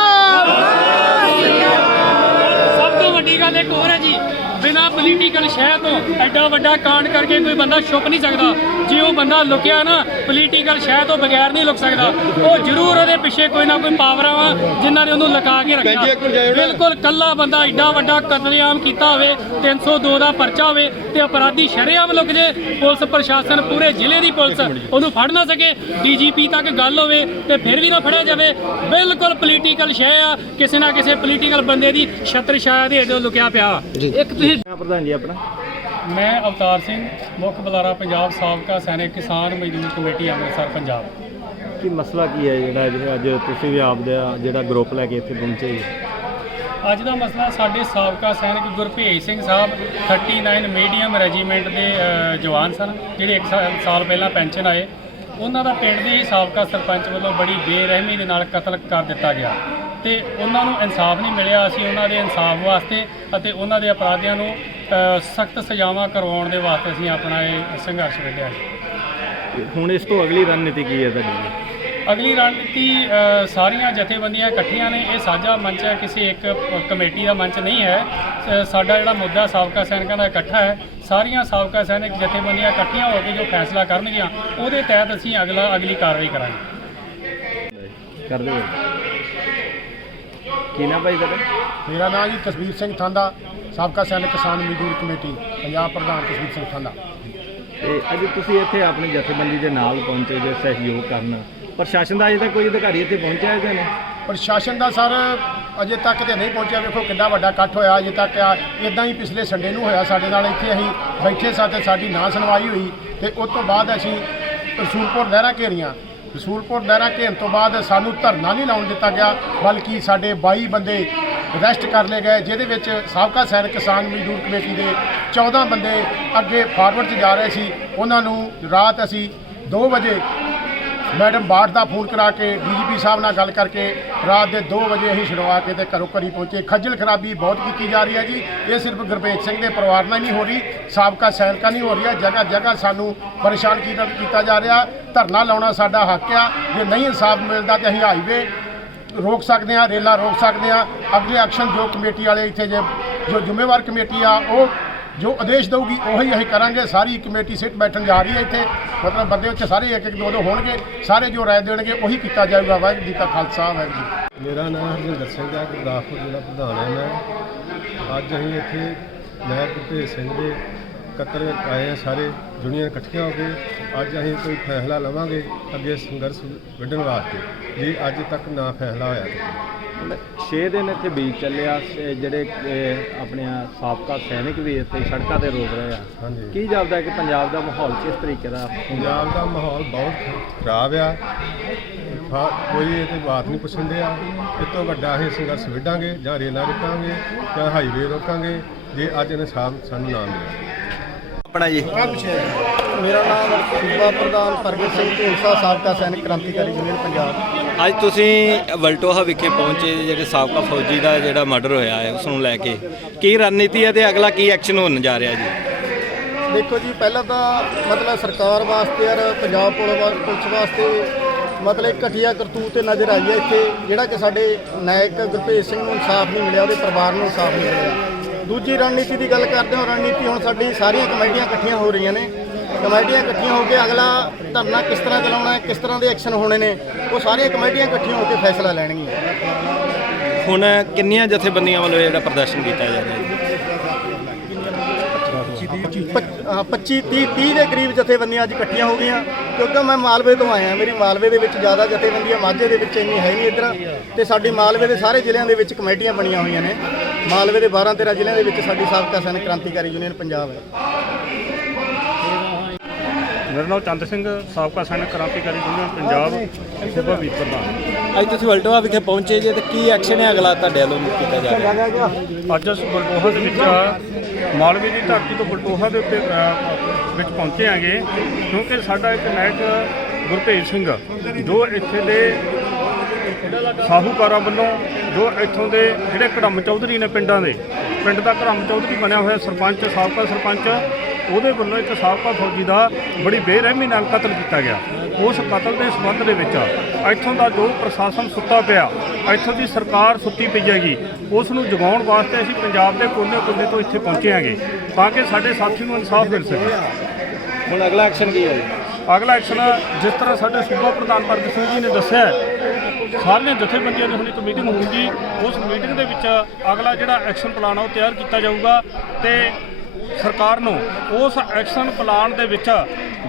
ਸਭ ਤੋਂ ਵੱਡੀ ਗੱਲ ਇੱਕ ਹੋਰ ਹੈ ਜੀ, ਬਿਨਾ ਪੋਲੀਟੀਕਲ ਸ਼ਹਿ ਤੋਂ ਐਡਾ ਵੱਡਾ ਕਾਂਡ ਕਰਕੇ ਕੋਈ ਬੰਦਾ ਛੁਪ ਨਹੀਂ ਸਕਦਾ। ਜੇ ਉਹ ਬੰਦਾ ਲੁਕਿਆ ਨਾ ਪੋਲੀਟੀਕਲ ਸ਼ਹਿ ਤੋਂ ਬਗੈਰ ਨਹੀਂ ਲੁਕ ਸਕਦਾ। ਉਹ ਜ਼ਰੂਰ ਉਹਦੇ ਪਿੱਛੇ ਕੋਈ ਨਾ ਕੋਈ ਪਾਵਰਾਂ ਵਾ ਜਿਨ੍ਹਾਂ ਨੇ ਉਹਨੂੰ ਲਗਾ ਕੇ ਰੱਖਿਆ। ਬਿਲਕੁਲ ਕੱਲਾ ਬੰਦਾ ਏਡਾ ਵੱਡਾ ਕਤਲੇਆਮ ਕੀਤਾ ਹੋਵੇ 302 ਦਾ ਪਰਚਾ ਹੋਵੇ ਤੇ ਅਪਰਾਧੀ ਸ਼ਰੇਆਮ ਲੁਕ ਜੇ ਪੁਲਿਸ ਪ੍ਰਸ਼ਾਸਨ ਪੂਰੇ ਜ਼ਿਲ੍ਹੇ ਦੀ ਪੁਲਿਸ ਉਹਨੂੰ ਫੜ ਨਾ ਸਕੇ। ਡੀਜੀਪੀ ਤੱਕ ਗੱਲ ਹੋਵੇ ਤੇ ਫਿਰ ਵੀ ਨਾ ਫੜਿਆ ਜਾਵੇ। ਬਿਲਕੁਲ ਪੋਲੀਟੀਕਲ ਸ਼ਹਿ ਆ ਕਿਸੇ ਨਾ ਕਿਸੇ ਪੋਲੀਟੀਕਲ ਬੰਦੇ ਦੀ ਛਤਰ ਛਾਇਆ ਦੇ ਹੇਠੋਂ ਲੁਕਿਆ ਪਿਆ। ਇੱਕ ਤੁਸੀਂ ਪ੍ਰਧਾਨ ਜੀ ਆਪਣਾ। ਮੈਂ ਅਵਤਾਰ ਸਿੰਘ ਮੁੱਖ ਬੁਲਾਰਾ ਪੰਜਾਬ ਸਾਬਕਾ ਸੈਨਿਕ ਕਿਸਾਨ ਮਜ਼ਦੂਰ ਕਮੇਟੀ ਅੰਮ੍ਰਿਤਸਰ ਪੰਜਾਬ। ਕੀ ਮਸਲਾ ਕੀ ਹੈ ਜਿਹੜਾ ਜਿਹੜਾ ਅੱਜ ਤੁਸੀਂ ਵੀ ਆਪ ਦਾ ਜਿਹੜਾ ਗਰੁੱਪ ਲੈ ਕੇ ਇੱਥੇ ਪਹੁੰਚੇ ਜੀ? ਅੱਜ ਦਾ ਮਸਲਾ ਸਾਡੇ ਸਾਬਕਾ ਸੈਨਿਕ ਗੁਰਭੇਜ ਸਿੰਘ ਸਾਹਿਬ 39 ਮੀਡੀਅਮ ਰੈਜੀਮੈਂਟ ਦੇ ਜਵਾਨ ਸਨ ਜਿਹੜੇ ਇੱਕ ਸਾ- ਸਾਲ ਪਹਿਲਾਂ ਪੈਨਸ਼ਨ ਆਏ। ਉਹਨਾਂ ਦਾ ਪਿੰਡ ਦੇ ਹੀ ਸਾਬਕਾ ਸਰਪੰਚ ਵੱਲੋਂ ਬੜੀ ਬੇਰਹਿਮੀ ਦੇ ਨਾਲ ਕਤਲ ਕਰ ਦਿੱਤਾ ਗਿਆ। ਤੇ ਉਹਨਾਂ ਨੂੰ ਇਨਸਾਫ ਨਹੀਂ ਮਿਲਿਆ ਅਸੀਂ ਉਹਨਾਂ ਦੇ ਇਨਸਾਫ ਵਾਸਤੇ ਅਤੇ ਉਹਨਾਂ ਦੇ ਅਪਰਾਧੀਆਂ ਨੂੰ ਸਖਤ ਸਜ਼ਾਵਾਂ ਕਰਵਾਉਣ ਦੇ ਵਾਸਤੇ ਅਸੀਂ ਆਪਣਾ ਇਹ ਸੰਘਰਸ਼ ਵਿੱਢਿਆ ਹੁਣ ਇਸ ਤੋਂ ਅਗਲੀ ਰਣਨੀਤੀ ਕੀ ਹੈ ਤੁਹਾਡੀ? ਅਗਲੀ ਰਣਨੀਤੀ ਸਾਰੀਆਂ ਜਥੇਬੰਦੀਆਂ ਇਕੱਠੀਆਂ ਨੇ। ਇਹ ਸਾਂਝਾ ਮੰਚ ਹੈ ਕਿਸੇ ਇੱਕ ਕਮੇਟੀ ਦਾ ਮੰਚ ਨਹੀਂ ਹੈ। ਸਾਡਾ ਜਿਹੜਾ ਮੁੱਦਾ ਸਾਬਕਾ ਸੈਨਿਕਾਂ ਦਾ ਇਕੱਠਾ ਹੈ ਸਾਰੀਆਂ ਸਾਬਕਾ ਸੈਨਿਕ ਜਥੇਬੰਦੀਆਂ ਇਕੱਠੀਆਂ ਹੋ ਕੇ ਜੋ ਫੈਸਲਾ ਕਰਨਗੀਆਂ ਉਹਦੇ ਤਹਿਤ ਅਸੀਂ ਅਗਲਾ ਅਗਲੀ ਕਾਰਵਾਈ ਕਰਾਂਗੇ। ਕਰਦੇ ਹੋ ਕੀ ਨਾ ਭਾਈ ਤੁਹਾਡਾ? ਮੇਰਾ ਨਾਮ ਜੀ ਤਸਵੀਰ ਸਿੰਘ ਥਾਂਦਾ ਸਾਬਕਾ ਸੈਨਿਕ ਕਿਸਾਨ ਮਜ਼ਦੂਰ ਕਮੇਟੀ ਪੰਜਾਬ ਪ੍ਰਧਾਨ ਤਸਵੀਰ ਸਿੰਘ ਥਾਂਦਾ ਤੇ ਅੱਜ ਤੁਸੀਂ ਇੱਥੇ ਆਪਣੀ ਜਥੇਬੰਦੀ ਦੇ ਨਾਲ ਪਹੁੰਚੇ ਜੇ ਸਹਿਯੋਗ ਕਰਨ। ਪ੍ਰਸ਼ਾਸਨ ਦਾ ਅਜੇ ਤੱਕ ਕੋਈ ਅਧਿਕਾਰੀ ਇੱਥੇ ਪਹੁੰਚਿਆ ਹੈ ਜਾਂ ਨਹੀਂ? ਪ੍ਰਸ਼ਾਸਨ ਦਾ ਸਰ ਅਜੇ ਤੱਕ ਤੇ ਨਹੀਂ ਪਹੁੰਚਿਆ। ਵੇਖੋ ਕਿੰਨਾ ਵੱਡਾ ਇਕੱਠ ਹੋਇਆ ਅਜੇ ਤੱਕ ਇਦਾਂ ਹੀ ਪਿਛਲੇ ਸੰਡੇ ਨੂੰ ਹੋਇਆ ਸਾਡੇ ਨਾਲ। ਇੱਥੇ ਅਸੀਂ ਬੈਠੇ ਸਾਂ ਤੇ ਸਾਡੀ ਨਾ ਸੁਣਵਾਈ ਹੋਈ ਤੇ ਉਸ ਤੋਂ ਬਾਅਦ ਅਸੀਂ ਰਸੂਲਪੁਰ ਲਹਿਰਾ ਘੇਰੀਆਂ। ਰਸੂਲਪੁਰ ਲਹਿਰਾ ਘੇਰਨ ਤੋਂ ਬਾਅਦ ਸਾਨੂੰ ਧਰਨਾ ਨਹੀਂ ਲਾਉਣ ਦਿੱਤਾ ਗਿਆ, ਬਲਕਿ ਸਾਡੇ 22 ਬੰਦੇ ਅਰੈਸਟ ਕਰ ਲਏ ਗਏ, ਜਿਹਦੇ ਵਿੱਚ ਸਾਬਕਾ ਸੈਨਿਕ ਕਿਸਾਨ ਮਜ਼ਦੂਰ ਕਮੇਟੀ ਦੇ 14 ਬੰਦੇ ਅੱਗੇ ਫਾਰਵਰਡ 'ਚ ਜਾ ਰਹੇ ਸੀ। ਉਹਨਾਂ ਨੂੰ ਰਾਤ ਅਸੀਂ 2 ਵਜੇ ਮੈਡਮ ਬਾਟ ਦਾ ਫੋਨ ਕਰਾ ਕੇ ਡੀਜੀਪੀ ਸਾਹਿਬ ਨਾਲ ਗੱਲ ਕਰਕੇ ਰਾਤ ਦੇ 2 ਵਜੇ ਅਸੀਂ ਛੁਡਵਾ ਕੇ ਤੇ ਘਰੋਂ ਘਰੀ ਪਹੁੰਚੇ। ਖੱਜਲ ਖਰਾਬੀ ਬਹੁਤ ਕੀਤੀ ਜਾ ਰਹੀ ਹੈ ਜੀ। ਇਹ ਸਿਰਫ ਗੁਰਪ੍ਰੀਤ ਸਿੰਘ ਦੇ ਪਰਿਵਾਰ ਨਾਲ ਨਹੀਂ ਹੋ ਰਹੀ, ਸਾਬਕਾ ਸੈਨਿਕਾਂ ਨਹੀਂ ਹੋ ਰਹੀ ਹੈ। ਜਗ੍ਹਾ ਜਗ੍ਹਾ ਸਾਨੂੰ ਪਰੇਸ਼ਾਨ ਕੀਤਾ ਕੀਤਾ ਜਾ ਰਿਹਾ। ਧਰਨਾ ਲਾਉਣਾ ਸਾਡਾ ਹੱਕ ਆ। ਜੇ ਨਹੀਂ ਇਨਸਾਫ ਮਿਲਦਾ ਤੇ ਅਸੀਂ ਹਾਈਵੇ ਰੋਕ ਸਕਦੇ ਆ ਰੇਲਾਂ ਰੋਕ ਸਕਦੇ ਆ ਅਗਲੇ ਐਕਸ਼ਨ ਜੋ ਕਮੇਟੀ ਵਾਲੇ ਇੱਥੇ ਜੇ ਜੋ ਜ਼ਿੰਮੇਵਾਰ ਕਮੇਟੀ ਆ, ਉਹ ਜੋ ਆਦੇਸ਼ ਦਊਗੀ, ਉਹੀ ਅਸੀਂ ਕਰਾਂਗੇ। ਸਾਰੀ ਕਮੇਟੀ ਸਿੱਟ ਬੈਠਣ ਜਾ ਰਹੀ ਹੈ ਇੱਥੇ। ਮਤਲਬ ਬੰਦੇ ਉੱਚ ਸਾਰੇ ਇੱਕ ਇੱਕ ਦੋ ਦੋ ਹੋਣਗੇ। ਸਾਰੇ ਜੋ ਰਾਏ ਦੇਣਗੇ, ਉਹੀ ਕੀਤਾ ਜਾਊਗਾ। ਵਾਹਿਗੁਰੂ ਜੀ ਕਾ ਖਾਲਸਾ, ਵਾਹਿਗੁਰੂ ਜੀ ਮੇਰਾ ਨਾਮ ਹਰਜਿੰਦਰ ਸਿੰਘ ਹੈ, ਗੁਰਦਾਸਪੁਰ ਜ਼ਿਲ੍ਹਾ ਪ੍ਰਧਾਨ ਹੈ ਮੈਂ। ਅੱਜ ਅਸੀਂ ਇੱਥੇ ਮੈਂ ਗੁਰਤੇਜ ਸਿੰਘ ਦੇ ਕਤਲ ਆਏ ਆ ਸਾਰੇ ਯੂਨੀਅਨ ਇਕੱਠੀਆਂ ਹੋ ਕੇ ਅੱਜ ਅਸੀਂ ਕੋਈ ਫੈਸਲਾ ਲਵਾਂਗੇ ਅੱਗੇ ਸੰਘਰਸ਼ ਵਿੱਢਣ ਵਾਸਤੇ। ਜੇ, ਅੱਜ ਤੱਕ ਨਾ ਫੈਸਲਾ ਹੋਇਆ। 6 ਦਿਨ ਇੱਥੇ ਬੀਚ ਚੱਲਿਆ ਜਿਹੜੇ ਆਪਣੇ ਆ ਸਾਬਕਾ ਸੈਨਿਕ ਵੀ ਇੱਥੇ ਸੜਕਾਂ ਤੇ ਰੋਕ ਰਹੇ ਆ। ਹਾਂਜੀ। ਕੀ ਜਾਪਦਾ ਕਿ ਪੰਜਾਬ ਦਾ ਮਾਹੌਲ ਕਿਸ ਤਰੀਕੇ ਦਾ? ਪੰਜਾਬ ਦਾ ਮਾਹੌਲ ਬਹੁਤ ਖਰਾਬ ਆ। ਕੋਈ ਇਹ ਤੇ ਬਾਤ ਨਹੀਂ ਪੁੱਛਣ ਡਿਆ। ਇਸ ਤੋਂ ਵੱਡਾ ਅਸੀਂ ਸੰਘਰਸ਼ ਵਿੱਢਾਂਗੇ ਜਾਂ ਰੇਲਾਂ ਰੋਕਾਂਗੇ ਜਾਂ ਹਾਈਵੇ ਰੋਕਾਂਗੇ ਜੇ ਅੱਜ ਇਨਸਾਫ ਸਾਨੂੰ ਨਾ ਮਿਲਿਆ। ਆਪਣਾ ਜੀ। ਮੇਰਾ ਨਾਮ ਸੂਬਾ ਪ੍ਰਧਾਨ ਪ੍ਰਗਟ ਸਿੰਘ ਢੀਂਡਸਾ ਸਾਬਕਾ ਸੈਨਿਕ ਕ੍ਰਾਂਤੀਕਾਰੀ ਯੂਨੀਅਨ ਪੰਜਾਬ। ਅੱਜ ਤੁਸੀਂ ਵਲਟੋਹਾ ਵਿਖੇ ਪਹੁੰਚੇ ਜਿਹੜੇ ਸਾਬਕਾ ਫੌਜੀ ਦਾ ਜਿਹੜਾ ਮਰਡਰ ਹੋਇਆ ਹੈ ਉਸ ਨੂੰ ਲੈ ਕੇ। ਕੀ ਰਣਨੀਤੀ ਹੈ ਤੇ ਅਗਲਾ ਕੀ ਐਕਸ਼ਨ ਹੋਣ ਜਾ ਰਿਹਾ ਜੀ? ਦੇਖੋ ਜੀ ਪਹਿਲਾਂ ਤਾਂ ਮਤਲਬ ਸਰਕਾਰ ਵਾਸਤੇ ਔਰ ਪੰਜਾਬ ਪੁਲਿਸ ਵਾ- ਪੁਲਿਸ ਵਾਸਤੇ ਮਤਲਬ ਘਟੀਆ ਕਰਤੂਤ ਨਜ਼ਰ ਆਈ ਹੈ ਇੱਥੇ ਜਿਹੜਾ ਕਿ ਸਾਡੇ ਨਾਇਕ ਗੁਰਭੇਜ ਸਿੰਘ ਨੂੰ ਇਨਸਾਫ ਨਹੀਂ ਮਿਲਿਆ ਉਹਦੇ ਪਰਿਵਾਰ ਨੂੰ ਇਨਸਾਫ ਨਹੀਂ ਮਿਲਿਆ। ਦੂਜੀ ਰਣਨੀਤੀ ਦੀ ਗੱਲ ਕਰਦੇ ਹਾਂ ਰਣਨੀਤੀ ਹੁਣ ਸਾਡੀ ਸਾਰੀਆਂ ਕਮੇਟੀਆਂ ਇਕੱਠੀਆਂ ਹੋ ਰਹੀਆਂ ਨੇ। ਕਮੇਟੀਆਂ ਇਕੱਠੀਆਂ ਹੋ ਕੇ ਅਗਲਾ ਧਰਨਾ ਕਿਸ ਤਰ੍ਹਾਂ ਚਲਾਉਣਾ ਹੈ ਕਿਸ ਤਰ੍ਹਾਂ ਦੇ ਐਕਸ਼ਨ ਹੋਣੇ ਨੇ ਉਹ ਸਾਰੀਆਂ ਕਮੇਟੀਆਂ ਇਕੱਠੀਆਂ ਹੋ ਕੇ ਫੈਸਲਾ ਲੈਣਗੀਆਂ। ਹੁਣ ਕਿੰਨੀਆਂ ਜਥੇਬੰਦੀਆਂ ਵੱਲੋਂ ਜਿਹੜਾ ਪ੍ਰਦਰਸ਼ਨ ਕੀਤਾ ਜਾ ਰਿਹਾ ਜੀ 25 30 30 ਦੇ ਕਰੀਬ ਜਥੇਬੰਦੀਆਂ ਅੱਜ ਇਕੱਠੀਆਂ ਹੋ ਗਈਆਂ। ਕਿਉਂਕਿ ਮੈਂ ਮਾਲਵੇ ਤੋਂ ਆਇਆ ਮੇਰੀ ਮਾਲਵੇ ਦੇ ਵਿੱਚ ਜ਼ਿਆਦਾ ਜਥੇਬੰਦੀਆਂ ਮਾਝੇ ਦੇ ਵਿੱਚ ਇੰਨੀ ਹੈ ਨਹੀਂ ਇੱਧਰ ਤੇ ਸਾਡੀ ਮਾਲਵੇ ਦੇ ਸਾਰੇ ਜ਼ਿਲ੍ਹਿਆਂ ਦੇ ਵਿੱਚ ਕਮੇਟੀਆਂ ਬਣੀਆਂ ਹੋਈਆਂ ਨੇ। ਮਾਲਵੇ ਦੇ 12 13 ਜ਼ਿਲ੍ਹਿਆਂ ਦੇ ਵਿੱਚ ਸਾਡੀ ਸਾਬਕਾ ਸੈਨਿਕ ਕ੍ਰਾਂਤੀਕਾਰੀ ਯੂਨੀਅਨ ਪੰਜਾਬ ਹੈ। ਮੇਰਾ ਨਾਮ ਚੰਦ ਸਿੰਘ ਸਾਬਕਾ ਸੈਨਿਕ ਕ੍ਰਾਂਤੀਕਾਰੀ ਯੂਨੀਅਨ ਪੰਜਾਬ ਸੂਬਾ ਵੀਰ ਪ੍ਰਧਾਨ। ਅੱਜ ਤੁਸੀਂ ਵਲਟੋਹਾ ਵਿਖੇ ਪਹੁੰਚੇ ਜੇ ਤੇ ਕੀ ਐਕਸ਼ਨ ਹੈ ਅਗਲਾ ਤੁਹਾਡੇ ਵੱਲੋਂ ਕੀਤਾ ਜਾ ਰਿਹਾ? ਅੱਜ ਅਸੀਂ ਬਲਟੋਹਾ ਦੇ ਵਿੱਚ ਮਾਲਵੇ ਦੀ ਧਰਤੀ ਤੋਂ ਬਲਟੋਹਾ ਦੇ ਉੱਤੇ ਵਿੱਚ ਪਹੁੰਚੇ ਆਂਗੇ ਕਿਉਂਕਿ ਸਾਡਾ ਇੱਕ ਨਾਇਕ ਗੁਰਤੇਜ ਸਿੰਘ, ਜੋ ਇੱਥੇ ਦੇ ਸਾਹੂਕਾਰਾਂ ਵੱਲੋਂ, ਜੋ ਇੱਥੋਂ ਦੇ ਜਿਹੜੇ ਕੜਮ ਚੌਧਰੀ ਨੇ ਪਿੰਡਾਂ ਦੇ, ਪਿੰਡ ਦਾ ਕੜਮ ਚੌਧਰੀ ਬਣਿਆ ਹੋਇਆ ਸਰਪੰਚ, ਸਾਬਕਾ ਸਰਪੰਚ, ਉਹਦੇ ਵੱਲੋਂ ਇੱਕ ਸਾਬਕਾ ਫੌਜੀ ਦਾ ਬੜੀ ਬੇਰਹਿਮੀ ਨਾਲ ਕਤਲ ਕੀਤਾ ਗਿਆ। ਉਸ ਕਤਲ ਦੇ ਸੰਬੰਧ ਦੇ ਵਿੱਚ ਇੱਥੋਂ ਦਾ ਜੋ ਪ੍ਰਸ਼ਾਸਨ ਸੁੱਤਾ ਪਿਆ ਇੱਥੋਂ ਦੀ ਸਰਕਾਰ ਸੁੱਤੀ ਪਈ ਹੈਗੀ ਉਸ ਨੂੰ ਜਗਾਉਣ ਵਾਸਤੇ ਅਸੀਂ ਪੰਜਾਬ ਦੇ ਕੋਨੇ-ਕੋਨੇ ਤੋਂ ਇੱਥੇ ਪਹੁੰਚੇ ਹਾਂਗੇ ਤਾਂ ਕਿ ਸਾਡੇ ਸਾਥੀ ਨੂੰ ਇਨਸਾਫ ਮਿਲ ਸਕੇ। ਹੁਣ ਅਗਲਾ ਐਕਸ਼ਨ ਕੀ ਹੈ ਅਗਲਾ ਐਕਸ਼ਨ ਜਿਸ ਤਰ੍ਹਾਂ ਸਾਡੇ ਸੂਬਾ ਪ੍ਰਧਾਨ ਪ੍ਰਗਟ ਸਿੰਘ ਜੀ ਨੇ ਦੱਸਿਆ ਸਾਰੀਆਂ ਜਥੇਬੰਦੀਆਂ ਦੀ ਹੁਣ ਇੱਕ ਮੀਟਿੰਗ ਹੋਊਗੀ ਉਸ ਮੀਟਿੰਗ ਦੇ ਵਿੱਚ ਅਗਲਾ ਜਿਹੜਾ ਐਕਸ਼ਨ ਪਲਾਨ ਆ ਉਹ ਤਿਆਰ ਕੀਤਾ ਜਾਊਗਾ ਤੇ ਸਰਕਾਰ ਨੂੰ ਉਸ ਐਕਸ਼ਨ ਪਲਾਨ ਦੇ ਵਿੱਚ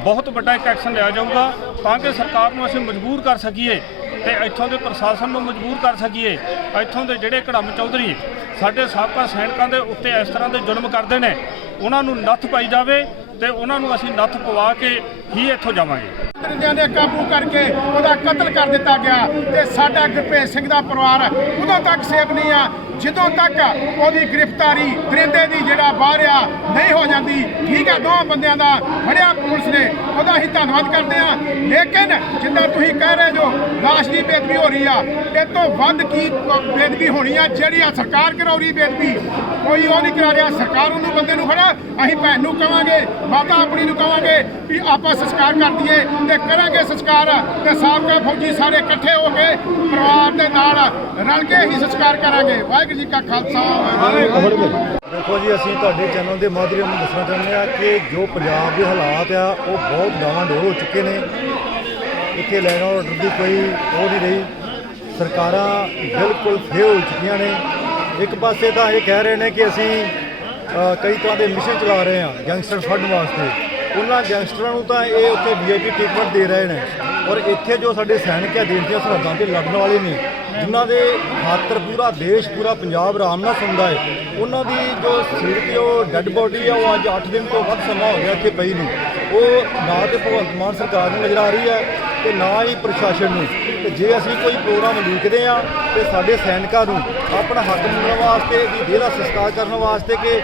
ਬਹੁਤ ਵੱਡਾ ਇੱਕ ਐਕਸ਼ਨ ਲਿਆ ਜਾਊਗਾ, ਤਾਂ ਕਿ ਸਰਕਾਰ ਨੂੰ ਅਸੀਂ ਮਜਬੂਰ ਕਰ ਸਕੀਏ ਤੇ ਇੱਥੋਂ ਦੇ ਪ੍ਰਸ਼ਾਸਨ ਨੂੰ ਮਜਬੂਰ ਕਰ ਸਕੀਏ। ਇੱਥੋਂ ਦੇ ਜਿਹੜੇ ਕੜਮ ਚੌਧਰੀ, ਸਾਡੇ ਸਾਬਕਾ ਸੈਨਿਕਾਂ ਦੇ ਉੱਤੇ ਇਸ ਤਰ੍ਹਾਂ ਦੇ ਜ਼ੁਲਮ ਕਰਦੇ ਨੇ, ਉਹਨਾਂ ਨੂੰ ਨੱਥ ਪਾਈ ਜਾਵੇ ਤੇ ਉਹਨਾਂ ਨੂੰ ਅਸੀਂ ਨੱਥ ਪਵਾ ਕੇ ਹੀ ਇੱਥੋਂ ਜਾਵਾਂਗੇ। ਦਰਿੰਦਿਆਂ ਦੇ ਕਾਬੂ ਕਰਕੇ ਉਹਦਾ ਕਤਲ ਕਰ ਦਿੱਤਾ ਗਿਆ ਤੇ ਸਾਡਾ ਗੁਰਭੇਜ ਸਿੰਘ ਦਾ ਪਰਿਵਾਰ ਉਦੋਂ ਤੱਕ ਸੇਫ ਨਹੀਂ ਆ ਜਦੋਂ ਤੱਕ ਉਹਦੀ ਗ੍ਰਿਫਤਾਰੀ ਦਰਿੰਦੇ ਦੀ ਜਿਹੜਾ ਬਾਹਰ ਆ ਨਹੀਂ ਹੋ ਜਾਂਦੀ, ਠੀਕ ਹੈ ਦੋਵਾਂ ਬੰਦਿਆਂ ਦਾ ਫੜਿਆ ਪੁਲਿਸ ਨੇ, ਉਹਦਾ ਹੀ ਧੰਨਵਾਦ ਕਰਦੇ ਆ ਲੇਕਿਨ ਜਿੱਦਾਂ ਤੁਸੀਂ ਕਹਿ ਰਹੇ ਜੋ ਲਾਸ਼ ਦੀ ਬੇਦਬੀ ਹੋ ਰਹੀ ਆ, ਇਹ ਤੋਂ ਵੱਧ ਕੀ ਬੇਦਬੀ ਹੋਣੀ ਆ? ਜਿਹੜੀ ਆ ਸਰਕਾਰ ਕਰਾਉ ਰਹੀ ਬੇਦਬੀ ਕੋਈ ਉਹ ਨਹੀਂ ਕਰਾ ਰਿਹਾ, ਸਰਕਾਰ ਉਹਨੂੰ ਬੰਦੇ ਨੂੰ ਫੜਾ, ਅਸੀਂ ਭੈਣ ਨੂੰ ਕਵਾਂਗੇ, ਮਾਤਾ ਆਪਣੀ ਨੂੰ ਕਵਾਂਗੇ ਵੀ ਆਪਾਂ ਸੰਸਕਾਰ ਕਰ ਦਈਏ ਤੇ ਕਰਾਂਗੇ ਸੰਸਕਾਰ ਤੇ ਸਾਬਕਾ ਫੌਜੀ ਸਾਰੇ ਇਕੱਠੇ ਹੋ ਕੇ ਪਰਿਵਾਰ ਦੇ ਨਾਲ ਰਲ ਕੇ ਹੀ ਸੰਸਕਾਰ ਕਰਾਂਗੇ। ਵਾਹਿਗੁਰੂ ਵਾਹਿਗੁਰੂ ਜੀ ਕੀ ਫਤਿਹ। ਦੇਖੋ ਜੀ ਅਸੀਂ ਤੁਹਾਡੇ ਚੈਨਲ ਦੇ ਮਾਧਿਅਮ ਨਾਲ ਦੱਸਣਾ ਚਾਹੁੰਦੇ ਆ ਕਿ ਜੋ ਪੰਜਾਬ ਦੇ ਹਾਲਾਤ ਆ ਉਹ ਬਹੁਤ ਡਾਵਾਂਡੋਲ ਹੋ ਚੁੱਕੇ ਨੇ। ਇੱਥੇ ਲੈਣ ਆਰਡਰ ਦੀ ਕੋਈ ਉਹ ਨਹੀਂ ਰਹੀ। ਸਰਕਾਰਾਂ ਬਿਲਕੁਲ ਫੇਲ ਹੋ ਚੁੱਕੀਆਂ ਨੇ। ਇੱਕ ਪਾਸੇ ਤਾਂ ਇਹ ਕਹਿ ਰਹੇ ਨੇ ਕਿ ਅਸੀਂ ਕਈ ਤਰ੍ਹਾਂ ਦੇ ਮਿਸ਼ਨ ਚਲਾ ਰਹੇ ਹਾਂ ਗੈਂਗਸਟਰ ਫੜਨ ਵਾਸਤੇ। ਉਹਨਾਂ ਗੈਂਗਸਟਰਾਂ ਨੂੰ ਤਾਂ ਇਹ ਉੱਥੇ ਵੀਆਈਪੀ ਟ੍ਰੀਟਮੈਂਟ ਦੇ ਰਹੇ ਨੇ। ਔਰ ਇੱਥੇ ਜੋ ਸਾਡੇ ਸੈਨਿਕ ਆ ਦੇਸ਼ ਦੀਆਂ ਸਰਹੱਦਾਂ ਤੇ ਲੜਨ ਵਾਲੇ ਨੇ ਜਿਨ੍ਹਾਂ ਦੇ ਖਾਤਰ ਪੂਰਾ ਦੇਸ਼, ਪੂਰਾ ਪੰਜਾਬ ਆਰਾਮ ਨਾਲ ਸੁਣਦਾ ਹੈ। ਉਹਨਾਂ ਦੀ ਜੋ ਸਰੀਰ ਦੀ ਉਹ ਡੈੱਡ ਬੋਡੀ ਆ, ਉਹ ਅੱਜ 8 ਦਿਨ ਤੋਂ ਵੱਧ ਸਮਾਂ ਹੋ ਗਿਆ ਇੱਥੇ ਪਈ ਨੂੰ। ਉਹ ਨਾ ਤੇ ਭਗਵੰਤ ਮਾਨ ਸਰਕਾਰ ਨੂੰ ਨਜ਼ਰ ਆ ਰਹੀ ਹੈ ਤੇ ਨਾ ਹੀ ਪ੍ਰਸ਼ਾਸਨ ਨੂੰ। ਤੇ ਜੇ ਅਸੀਂ ਕੋਈ ਪ੍ਰੋਗਰਾਮ ਉਲੀਕਦੇ ਆ ਤੇ ਸਾਡੇ ਸੈਨਿਕਾਂ ਨੂੰ ਆਪਣਾ ਹੱਕ ਮੰਗਣ ਵਾਸਤੇ ਦੀ ਦੇਹ ਦਾ ਸੰਸਕਾਰ ਕਰਨ ਵਾਸਤੇ ਕਿ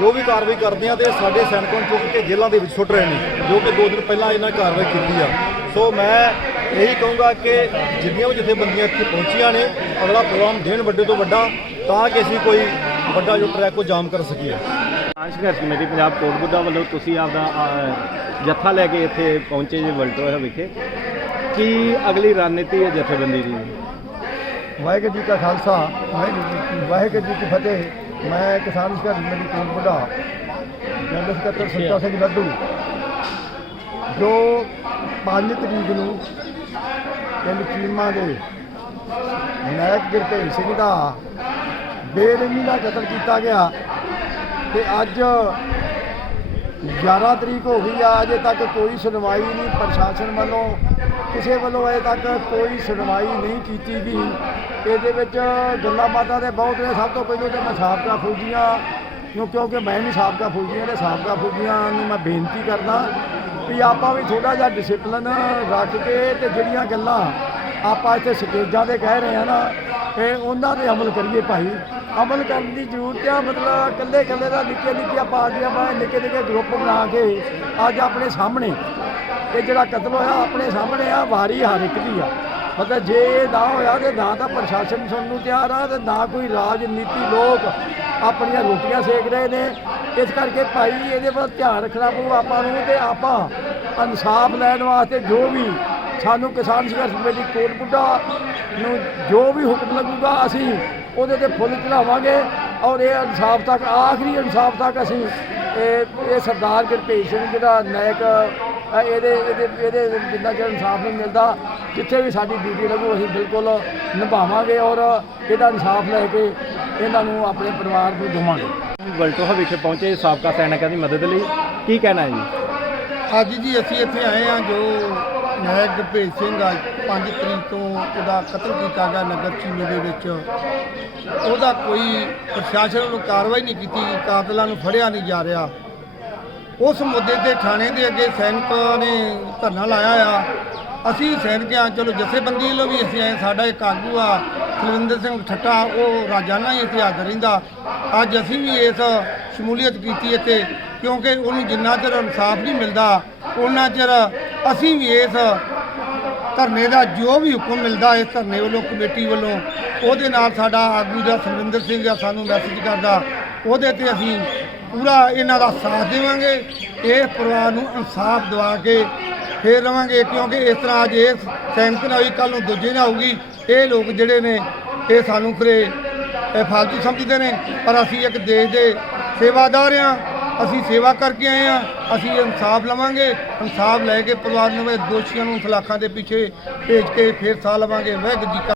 ਜੋ ਵੀ ਕਾਰਵਾਈ ਕਰਦੇ ਆ ਤੇ ਸਾਡੇ ਸੈਨਿਕਾਂ ਨੂੰ ਚੁੱਕ ਕੇ ਜੇਲ੍ਹਾਂ ਦੇ ਵਿੱਚ ਸੁੱਟ ਰਹੇ ਨੇ, ਜੋ ਕਿ ਦੋ ਦਿਨ ਪਹਿਲਾਂ ਇਹਨਾਂ ਕਾਰਵਾਈ ਕੀਤੀ ਆ। ਸੋ ਮੈਂ ਇਹੀ ਕਹੂੰਗਾ ਕਿ ਜਿੰਨੀਆਂ ਵੀ ਜਥੇਬੰਦੀਆਂ ਇੱਥੇ ਪਹੁੰਚੀਆਂ ਨੇ ਅਗਲਾ ਪ੍ਰੋਗਰਾਮ ਦੇਣ ਵੱਡੇ ਤੋਂ ਵੱਡਾ ਤਾਂ ਕਿ ਅਸੀਂ ਕੋਈ ਵੱਡਾ ਜੋ ਟਰੈਕ ਉਹ ਜਾਮ ਕਰ ਸਕੀਏ। ਸੰਘਰਸ਼ ਕਮੇਟੀ ਪੰਜਾਬ ਕੋਟਬੁੱਧਾ ਵੱਲੋਂ ਤੁਸੀਂ ਆਪਦਾ ਜੱਥਾ ਲੈ ਕੇ ਇੱਥੇ ਪਹੁੰਚੇ ਜੇ ਵਲਟੋਆ ਵਿਖੇ। ਕੀ ਅਗਲੀ ਰਣਨੀਤੀ ਹੈ ਜਥੇਬੰਦੀ ਦੀ? ਵਾਹਿਗੁਰੂ ਜੀ ਕਾ ਖਾਲਸਾ ਵਾਹਿਗੁਰੂ ਜੀ ਕੀ- ਵਾਹਿਗੁਰੂ ਜੀ ਕੀ ਫਤਿਹ। ਮੈਂ ਕਿਸਾਨ ਸੰਘਰਸ਼ ਕਮੇਟੀ ਕੋਟ ਬੁੱਢਾ ਜਨਰਲ ਸਕੱਤਰ ਸੁੱਚਾ ਸਿੰਘ ਲੱਡੂ। ਜੋ 5 ਤਰੀਕ ਨੂੰ ਪਿੰਡ ਚੀਮਾ ਦੇ ਨਾਇਕ ਗੁਰਤੇਜ ਸਿੰਘ ਦਾ ਬੇਰਹਿਮੀ ਦਾ ਕਤਲ ਕੀਤਾ ਗਿਆ ਤੇ ਅੱਜ 11 ਤਰੀਕ ਹੋ ਗਈ ਆ, ਅਜੇ ਤੱਕ ਕੋਈ ਸੁਣਵਾਈ ਨਹੀਂ, ਪ੍ਰਸ਼ਾਸਨ ਵੱਲੋਂ, ਕਿਸੇ ਵੱਲੋਂ ਅਜੇ ਤੱਕ ਕੋਈ ਸੁਣਵਾਈ ਨਹੀਂ ਕੀਤੀ ਗਈ। ਇਹਦੇ ਵਿੱਚ ਗੱਲਾਂ ਬਾਤਾਂ ਦੇ ਬਹੁਤ ਨੇ, ਸਭ ਤੋਂ ਪਹਿਲਾਂ ਤੇ ਮੈਂ ਸਾਬਕਾ ਫੌਜੀਆਂ ਨੂੰ ਕਿਉਂਕਿ ਮੈਂ ਵੀ ਸਾਬਕਾ ਫੌਜੀਆਂ ਦੇ ਸਾਬਕਾ ਫੌਜੀਆਂ ਨੂੰ ਮੈਂ ਬੇਨਤੀ ਕਰਦਾ ਵੀ ਆਪਾਂ ਵੀ ਥੋੜਾ ਜਿਹਾ ਡਿਸਪਲਿਨ ਰੱਖ ਕੇ ਤੇ ਜਿਹੜੀਆਂ ਗੱਲਾਂ ਆਪਾਂ ਇੱਥੇ ਸਟੇਜਾਂ ਤੇ ਕਹਿ ਰਹੇ ਆ ਨਾ ਇਹ ਉਹਨਾਂ ਤੇ ਅਮਲ ਕਰੀਏ ਭਾਈ। ਅਮਲ ਕਰਨ ਦੀ ਜ਼ਰੂਰਤ ਆ, ਮਤਲਬ ਇਕੱਲੇ ਇਕੱਲੇ ਦਾ ਨਿੱਕੇ ਨਿੱਕੀਆਂ ਪਾਰਟੀਆਂ ਬਣਾ ਨਿੱਕੇ ਨਿੱਕੇ ਗਰੁੱਪ ਬਣਾ ਕੇ ਅੱਜ ਆਪਣੇ ਸਾਹਮਣੇ, ਇਹ ਜਿਹੜਾ ਕਤਲ ਹੋਇਆ ਆਪਣੇ ਸਾਹਮਣੇ ਆ, ਵਾਰੀ ਹਰ ਇੱਕ ਦੀ ਆ। ਮਤਲਬ ਜੇ ਇਹ ਨਾ ਹੋਇਆ ਤੇ ਨਾ ਤਾਂ ਪ੍ਰਸ਼ਾਸਨ ਸੁਣਨ ਨੂੰ ਤਿਆਰ ਆ ਤੇ ਨਾ ਕੋਈ ਰਾਜਨੀਤੀ ਲੋਕ ਆਪਣੀਆਂ ਰੋਟੀਆਂ ਸੇਕ ਰਹੇ ਨੇ। ਇਸ ਕਰਕੇ ਭਾਈ ਇਹਦੇ ਵੱਲ ਧਿਆਨ ਰੱਖਣਾ ਪਊ ਆਪਾਂ ਨੂੰ ਤੇ ਆਪਾਂ ਇਨਸਾਫ ਲੈਣ ਵਾਸਤੇ ਜੋ ਵੀ ਸਾਨੂੰ ਕਿਸਾਨ ਸੰਘਰਸ਼ ਕਮੇਟੀ ਕੋਟ ਬੁੱਢਾ ਨੂੰ ਜੋ ਵੀ ਹੁਕਮ ਲੱਗੂਗਾ ਅਸੀਂ ਉਹਦੇ ਤੇ ਫੁੱਲ ਚੜਾਵਾਂਗੇ ਔਰ ਇਹ ਇਨਸਾਫ ਤੱਕ, ਆਖਰੀ ਇਨਸਾਫ ਤੱਕ ਅਸੀਂ ਇਹ ਇਹ ਸਰਦਾਰ ਗੁਰਭੇਜ ਸਿੰਘ ਜਿਹੜਾ ਨਾਇਕ ਇਹਦੇ ਇਹਦੇ ਇਹਦੇ ਜਿੰਨਾ ਚਿਰ ਇਨਸਾਫ ਨਹੀਂ ਮਿਲਦਾ, ਜਿੱਥੇ ਵੀ ਸਾਡੀ ਡਿਊਟੀ ਲੱਗੂ ਅਸੀਂ ਬਿਲਕੁਲ ਨਿਭਾਵਾਂਗੇ ਔਰ ਇਹਦਾ ਇਨਸਾਫ ਲੈ ਕੇ ਇਹਨਾਂ ਨੂੰ ਆਪਣੇ ਪਰਿਵਾਰ ਨੂੰ ਦੇਵਾਂਗੇ। ਵਲਟੋਹਾ ਵਿਖੇ ਪਹੁੰਚੇ, ਸਾਬਕਾ ਸੈਨਿਕਾਂ ਦੀ ਮਦਦ ਲਈ। ਕੀ ਕਹਿਣਾ ਹੈ ਜੀ? ਅੱਜ ਜੀ, ਅਸੀਂ ਇੱਥੇ ਆਏ ਹਾਂ, ਜੋ ਨਾਇਕ ਗੁਰਭੇਜ ਸਿੰਘ ਅੱਜ 5 ਤਰੀਕ ਤੋਂ ਉਹਦਾ ਕਤਲ ਕੀਤਾ ਗਿਆ ਨਗਰ ਚੀਮੇ ਦੇ ਵਿੱਚ। ਉਹਦਾ ਕੋਈ ਪ੍ਰਸ਼ਾਸਨ ਨੂੰ ਕਾਰਵਾਈ ਨਹੀਂ ਕੀਤੀ, ਕਾਤਲਾਂ ਨੂੰ ਫੜਿਆ ਨਹੀਂ ਜਾ ਰਿਹਾ। ਉਸ ਮੁੱਦੇ ਤੇ ਥਾਣੇ ਦੇ ਅੱਗੇ ਸੈਨਿਕਾਂ ਨੇ ਧਰਨਾ ਲਾਇਆ ਆ। ਅਸੀਂ ਸੈਨਿਕਾਂ ਚਲੋ ਜਥੇਬੰਦੀ ਵੱਲੋਂ ਵੀ ਅਸੀਂ ਆਏ, ਸਾਡਾ ਇੱਕ ਆਗੂ ਆ ਸੁਖਵਿੰਦਰ ਸਿੰਘ ਠੱਟਾ, ਉਹ ਰਾਜਾਨਾ ਹੀ ਇੱਥੇ ਹਾਜ਼ਰ ਰਹਿੰਦਾ। ਅੱਜ ਅਸੀਂ ਵੀ ਇਸ ਸ਼ਮੂਲੀਅਤ ਕੀਤੀ ਇੱਥੇ, ਕਿਉਂਕਿ ਉਹਨੂੰ ਜਿੰਨਾ ਚਿਰ ਇਨਸਾਫ ਨਹੀਂ ਮਿਲਦਾ ਉਹਨਾਂ ਚਿਰ ਅਸੀਂ ਵੀ ਇਸ ਧਰਨੇ ਦਾ ਜੋ ਵੀ ਹੁਕਮ ਮਿਲਦਾ, ਇਸ ਧਰਨੇ ਵੱਲੋਂ, ਕਮੇਟੀ ਵੱਲੋਂ, ਉਹਦੇ ਨਾਲ ਸਾਡਾ ਆਗੂ ਦਾ ਸੁਖਵਿੰਦਰ ਸਿੰਘ ਆ ਸਾਨੂੰ ਮੈਸੇਜ ਕਰਦਾ, ਉਹਦੇ ਤੇ ਅਸੀਂ ਪੂਰਾ ਇਹਨਾਂ ਦਾ ਸਾਥ ਦੇਵਾਂਗੇ। ਇਹ ਪਰਿਵਾਰ ਨੂੰ ਇਨਸਾਫ ਦਿਵਾ ਕੇ ਫੇਰ ਲਵਾਂਗੇ ਕਿਉਂਕਿ ਇਸ ਤਰ੍ਹਾਂ ਅੱਜ ਇਹ ਸਹਿਮਤੀ ਨਾ ਹੋਈ ਕੱਲ ਨੂੰ ਦੂਜੇ ਨਾ ਹੋਊਗੀ। ਇਹ ਲੋਕ ਜਿਹੜੇ ਨੇ, ਇਹ ਸਾਨੂੰ ਖਰੇ ਇਹ ਫਾਲਤੂ ਸਮਝਦੇ ਨੇ। ਪਰ ਅਸੀਂ ਇੱਕ ਦੇਸ਼ ਦੇ ਸੇਵਾਦਾਰ ਆ ਅਸੀਂ ਸੇਵਾ ਕਰਕੇ ਆਏ ਆ ਅਸੀਂ ਇਨਸਾਫ ਲਵਾਂਗੇ। ਇਨਸਾਫ ਲੈ ਕੇ ਪਰਿਵਾਰ ਨੂੰ ਦੋਸ਼ੀਆਂ ਨੂੰ ਸਲਾਖਾਂ ਦੇ ਪਿੱਛੇ ਭੇਜ ਕੇ ਫੇਰ ਸਾਹ ਲਵਾਂਗੇ। ਵਾਹਿਗੁਰੂ ਜੀ ਕਾ